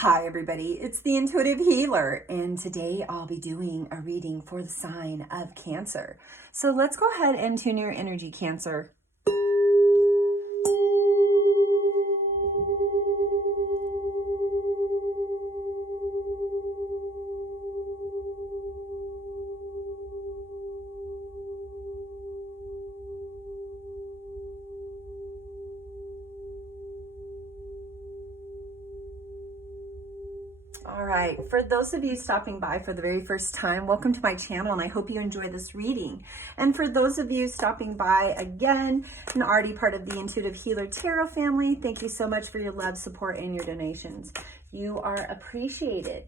Hi everybody, it's the Intuitive Healer, and today I'll be doing a reading for the sign of Cancer. So let's go ahead and tune your energy, Cancer. All right, for those of you stopping by for the very first time, welcome to my channel, and I hope you enjoy this reading. And for those of you stopping by again and already part of the Intuitive Healer Tarot family, thank you so much for your love, support, and your donations. You are appreciated.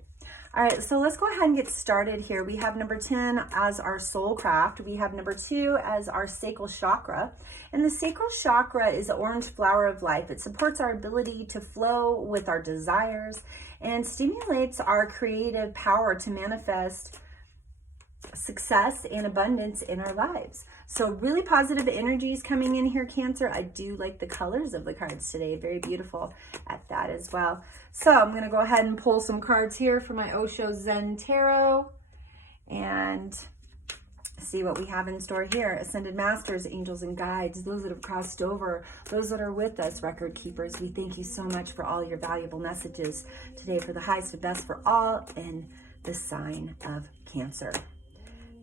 All right, so let's go ahead and get started here. We have number 10 as our soul craft. We have number 2 as our sacral chakra. And the sacral chakra is the orange flower of life. It supports our ability to flow with our desires and stimulates our creative power to manifest success and abundance in our lives. So really positive energies coming in here, Cancer. I do like the colors of the cards today. Very beautiful at that as well. So I'm going to go ahead and pull some cards here for my Osho Zen Tarot and see what we have in store here. Ascended Masters, angels and guides, those that have crossed over, those that are with us, record keepers. We thank you so much for all your valuable messages today for the highest and best for all in the sign of Cancer.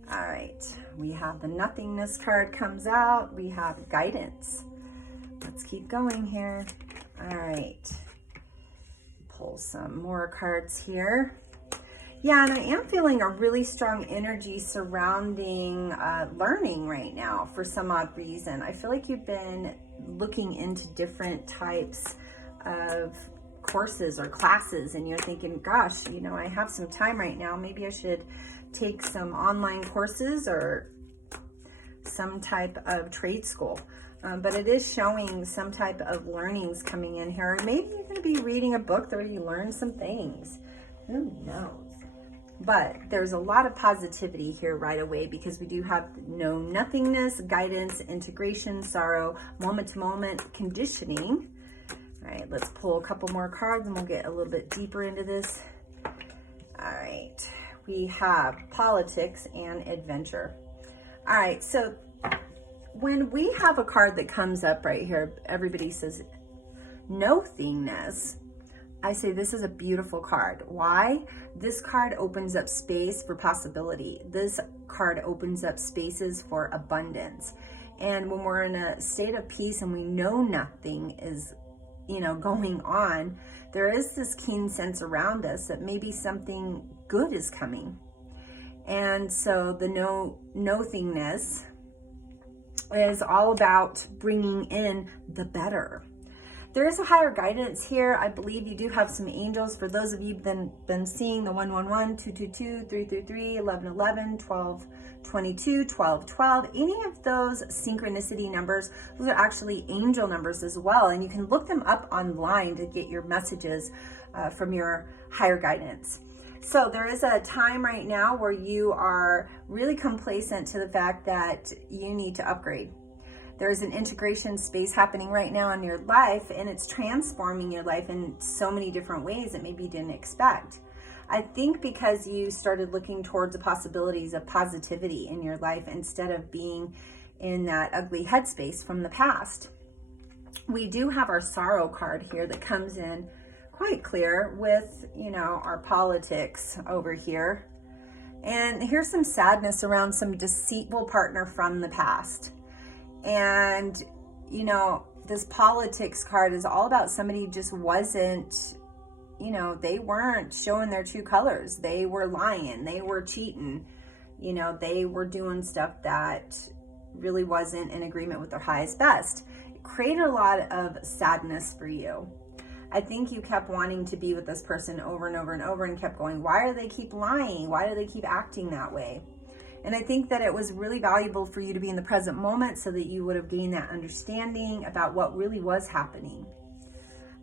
All right, we have the nothingness card comes out. We have guidance. Let's keep going here. All right, pull some more cards here. Yeah, and I am feeling a really strong energy surrounding learning right now for some odd reason. I feel like you've been looking into different types of courses or classes, and you're thinking, gosh, you know, I have some time right now. Maybe I should take some online courses or some type of trade school. But it is showing some type of learnings coming in here. Maybe you're going to be reading a book where you learn some things. Who knows? But there's a lot of positivity here right away because we do have no nothingness, guidance, integration, sorrow, moment-to-moment conditioning. All right, let's pull a couple more cards and we'll get a little bit deeper into this. All right, we have politics and adventure. All right, so when we have a card that comes up right here, everybody says nothingness. I say this is a beautiful card. Why? This card opens up space for possibility. This card opens up spaces for abundance. And when we're in a state of peace and we know nothing is, you know, going on, there is this keen sense around us that maybe something good is coming. And so the nothingness is all about bringing in the better. There is a higher guidance here. I believe you do have some angels. For those of you been seeing the 111, 222, 333, 1111, 1222, 1212, any of those synchronicity numbers, those are actually angel numbers as well. And you can look them up online to get your messages from your higher guidance. So there is a time right now where you are really complacent to the fact that you need to upgrade. There's an integration space happening right now in your life, and it's transforming your life in so many different ways that maybe you didn't expect. I think because you started looking towards the possibilities of positivity in your life instead of being in that ugly headspace from the past. We do have our sorrow card here that comes in quite clear with, you know, our politics over here. And here's some sadness around some deceitful partner from the past. And, you know, this politics card is all about somebody who just wasn't, you know, they weren't showing their true colors. They were lying. They were cheating. You know, they were doing stuff that really wasn't in agreement with their highest best. It created a lot of sadness for you. I think you kept wanting to be with this person over and over and over and kept going, why do they keep lying? Why do they keep acting that way? And I think that it was really valuable for you to be in the present moment so that you would have gained that understanding about what really was happening.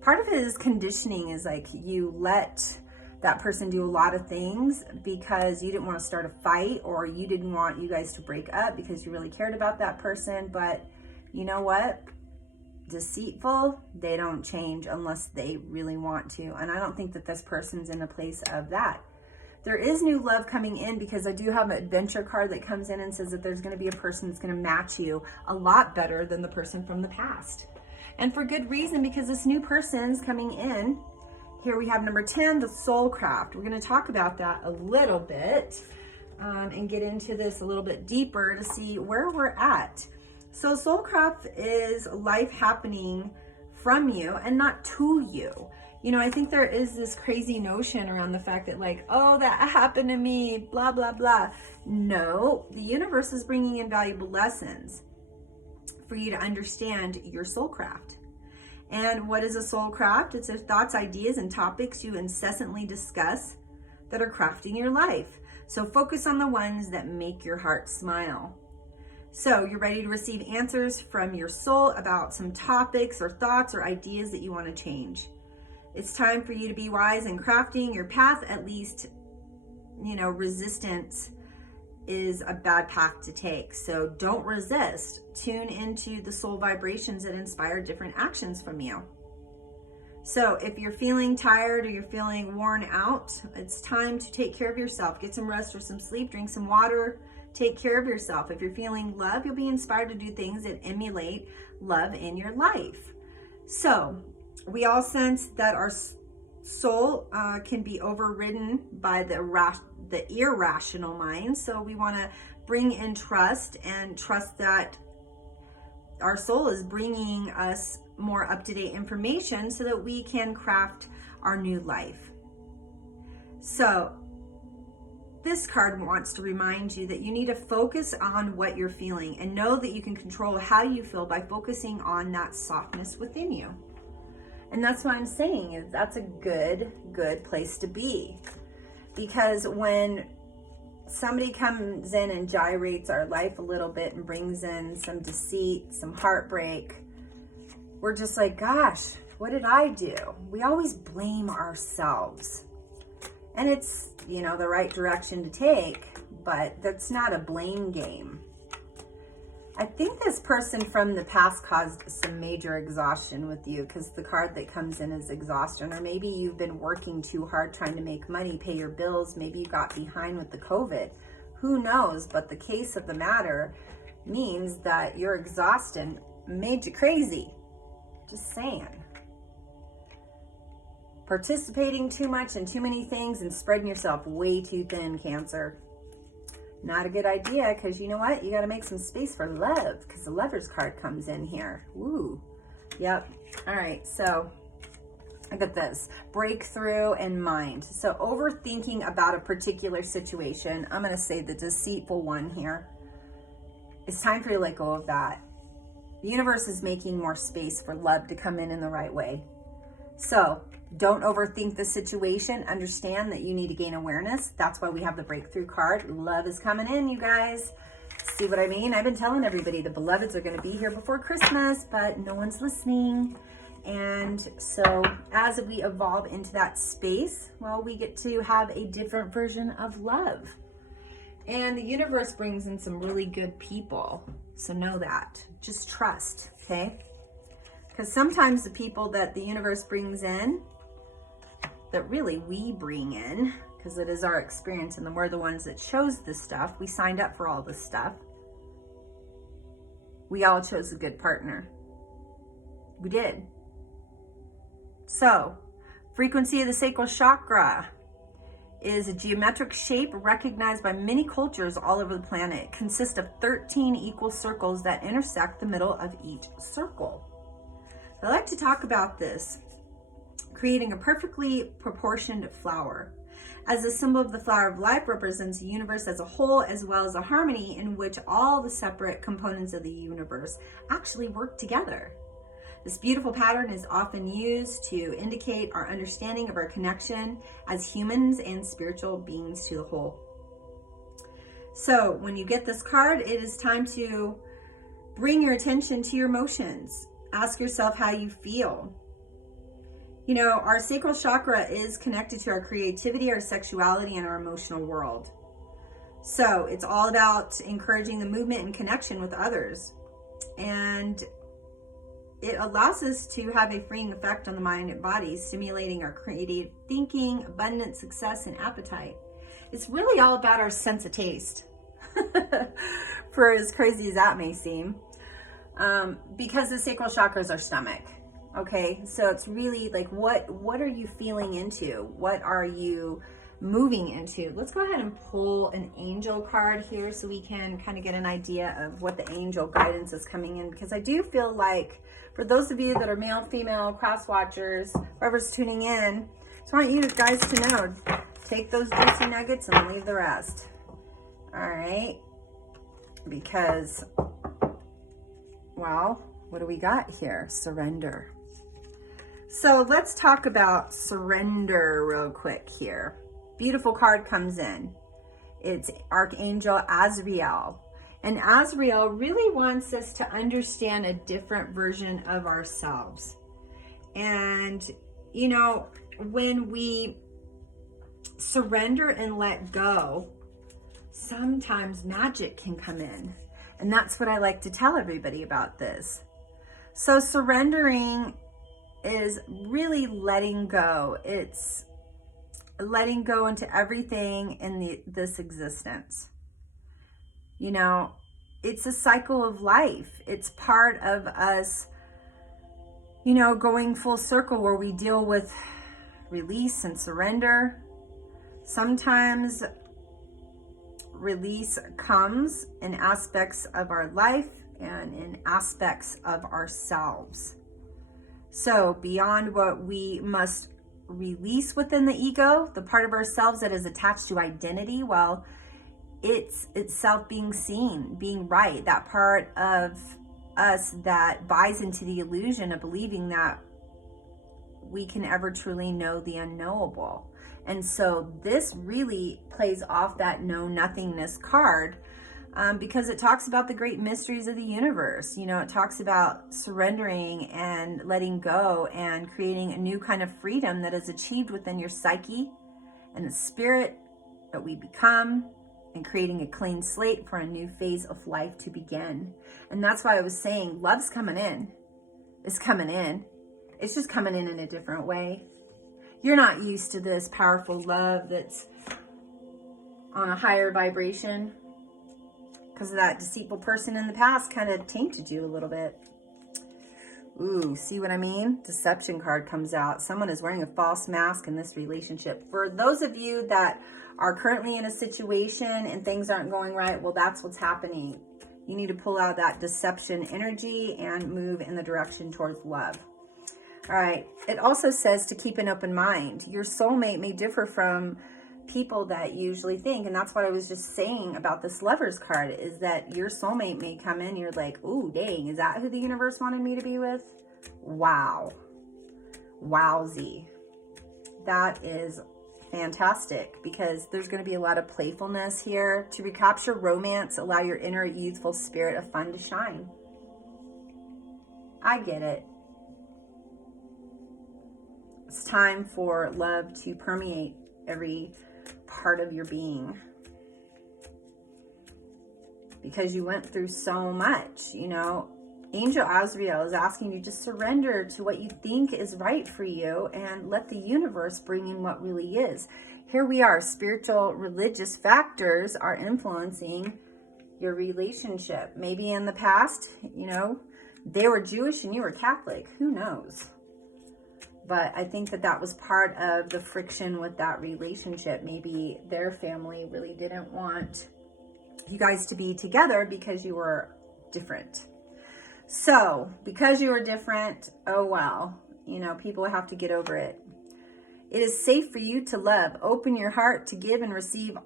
Part of it is conditioning, is like you let that person do a lot of things because you didn't want to start a fight, or you didn't want you guys to break up because you really cared about that person. But you know what? deceitful, they don't change unless they really want to. And I don't think that this person's in a place of that. There is new love coming in, because I do have an adventure card that comes in and says that there's going to be a person that's going to match you a lot better than the person from the past. And for good reason, because this new person's coming in. Here we have number 10, the soul craft. We're going to talk about that a little bit and get into this a little bit deeper to see where we're at. So soulcraft is life happening from you and not to you. You know, I think there is this crazy notion around the fact that like, oh, that happened to me, blah, blah, blah. No, the universe is bringing in valuable lessons for you to understand your soulcraft. And what is a soulcraft? It's the thoughts, ideas, and topics you incessantly discuss that are crafting your life. So focus on the ones that make your heart smile. So you're ready to receive answers from your soul about some topics or thoughts or ideas that you want to change. It's time for you to be wise in crafting your path. At least, you know, resistance is a bad path to take. So don't resist. Tune into the soul vibrations that inspire different actions from you. So if you're feeling tired or you're feeling worn out, it's time to take care of yourself. Get some rest or some sleep, drink some water. Take care of yourself. If you're feeling love, you'll be inspired to do things that emulate love in your life. So we all sense that our soul can be overridden by the irrational mind. So we want to bring in trust and trust that our soul is bringing us more up-to-date information so that we can craft our new life. So this card wants to remind you that you need to focus on what you're feeling and know that you can control how you feel by focusing on that softness within you. And that's what I'm saying, is that's a good place to be. Because when somebody comes in and gyrates our life a little bit and brings in some deceit, some heartbreak, we're just like, gosh, what did I do? We always blame ourselves. And it's, you know, the right direction to take, but that's not a blame game. I think this person from the past caused some major exhaustion with you, because the card that comes in is exhaustion. Or maybe you've been working too hard trying to make money, pay your bills. Maybe you got behind with the COVID. Who knows? But the case of the matter means that your exhaustion made you crazy. Just saying. Participating too much in too many things and spreading yourself way too thin, Cancer. Not a good idea, because you know what? You got to make some space for love, because the Lover's card comes in here. Ooh. Yep. All right. So look at this. Breakthrough in mind. So overthinking about a particular situation. I'm going to say the deceitful one here. It's time for you to let go of that. The universe is making more space for love to come in the right way. So don't overthink the situation. Understand that you need to gain awareness. That's why we have the breakthrough card. Love is coming in, you guys. See what I mean? I've been telling everybody the beloveds are going to be here before Christmas, but no one's listening. And so as we evolve into that space, well, we get to have a different version of love. And the universe brings in some really good people. So know that. Just trust, okay? Because sometimes the people that the universe brings in, that really we bring in, because it is our experience and we're the ones that chose this stuff. We signed up for all this stuff. We all chose a good partner. We did. So, frequency of the sacral chakra is a geometric shape recognized by many cultures all over the planet. It consists of 13 equal circles that intersect the middle of each circle. I like to talk about this, creating a perfectly proportioned flower. As a symbol of the flower of life represents the universe as a whole, as well as a harmony in which all the separate components of the universe actually work together. This beautiful pattern is often used to indicate our understanding of our connection as humans and spiritual beings to the whole. So when you get this card, it is time to bring your attention to your emotions. Ask yourself how you feel. You know, our sacral chakra is connected to our creativity, our sexuality, and our emotional world. So it's all about encouraging the movement and connection with others. And it allows us to have a freeing effect on the mind and body, stimulating our creative thinking, abundance, success, and appetite. It's really all about our sense of taste, for as crazy as that may seem, because the sacral chakra is our stomach. Okay, so it's really like, what are you feeling into? What are you moving into? Let's go ahead and pull an angel card here so we can kind of get an idea of what the angel guidance is coming in, because I do feel like for those of you that are male, female, cross watchers, whoever's tuning in, I just want you guys to know, take those juicy nuggets and leave the rest. All right, because, well, what do we got here? Surrender. So let's talk about surrender real quick here. Beautiful card comes in. It's Archangel Azrael. And Azrael really wants us to understand a different version of ourselves. And, you know, when we surrender and let go, sometimes magic can come in. And that's what I like to tell everybody about this. So surrendering is really letting go. It's letting go into everything in this existence. You know, it's a cycle of life. It's part of us, you know, going full circle where we deal with release and surrender. Sometimes release comes in aspects of our life and in aspects of ourselves. So beyond what we must release within the ego, the part of ourselves that is attached to identity, well, it's itself being seen, being right, that part of us that buys into the illusion of believing that we can ever truly know the unknowable. And so this really plays off that know nothingness card, because it talks about the great mysteries of the universe. You know, it talks about surrendering and letting go and creating a new kind of freedom that is achieved within your psyche and the spirit that we become, and creating a clean slate for a new phase of life to begin. And that's why I was saying love's coming in. It's coming in. It's just coming in a different way. You're not used to this powerful love that's on a higher vibration, because that deceitful person in the past kind of tainted you a little bit. Ooh, see what I mean? Deception card comes out. Someone is wearing a false mask in this relationship. For those of you that are currently in a situation and things aren't going right, well, that's what's happening. You need to pull out that deception energy and move in the direction towards love. All right. It also says to keep an open mind. Your soulmate may differ from people that you usually think, and that's what I was just saying about this Lovers card, is that your soulmate may come in, you're like, ooh, dang, is that who the universe wanted me to be with? Wow. Wowzy. That is fantastic, because there's going to be a lot of playfulness here. To recapture romance, allow your inner youthful spirit of fun to shine. I get it. It's time for love to permeate every part of your being, because you went through so much. You know, Angel Azrael is asking you to surrender to what you think is right for you and let the universe bring in what really is. Here we are. Spiritual, religious factors are influencing your relationship. Maybe in the past, you know, they were Jewish and you were Catholic. Who knows? But I think that that was part of the friction with that relationship. Maybe their family really didn't want you guys to be together because you were different. So because you were different, oh well, you know, people have to get over it. It is safe for you to love. Open your heart to give and receive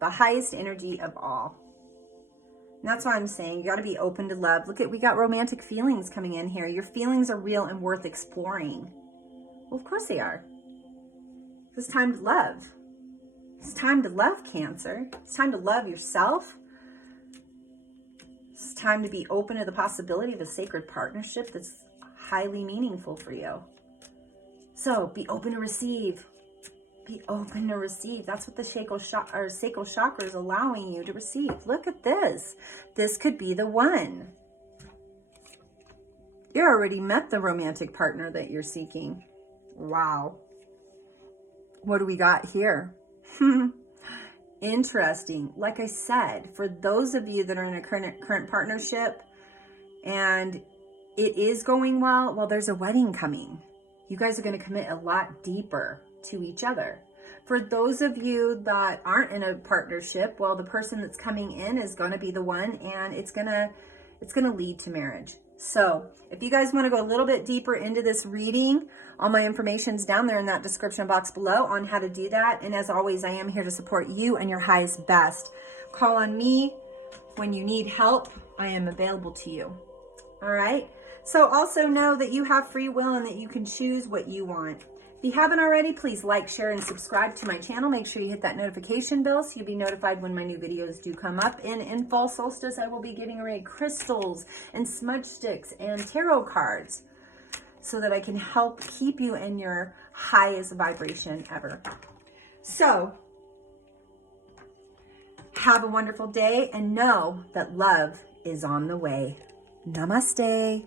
the highest energy of all. And that's why I'm saying you got to be open to love. Look at, we got romantic feelings coming in here. Your feelings are real and worth exploring. Well, of course they are. It's time to love. It's time to love, Cancer. It's time to love yourself. It's time to be open to the possibility of a sacred partnership that's highly meaningful for you. So be open to receive. Be open to receive. That's what the sacral chakra is allowing you to receive. Look at this. This could be the one. You already met the romantic partner that you're seeking. Wow. What do we got here? Interesting. Like I said, for those of you that are in a current partnership and it is going well, there's a wedding coming. You guys are going to commit a lot deeper to each other. For those of you that aren't in a partnership, well, the person that's coming in is going to be the one, and it's going to lead to marriage. So if you guys want to go a little bit deeper into this reading, all my information's down there in that description box below on how to do that. And as always, I am here to support you and your highest best. Call on me when you need help. I am available to you. All right. So also know that you have free will and that you can choose what you want. If you haven't already, please like, share, and subscribe to my channel. Make sure you hit that notification bell so you'll be notified when my new videos do come up. And in fall solstice, I will be giving away crystals and smudge sticks and tarot cards so that I can help keep you in your highest vibration ever. So have a wonderful day and know that love is on the way. Namaste.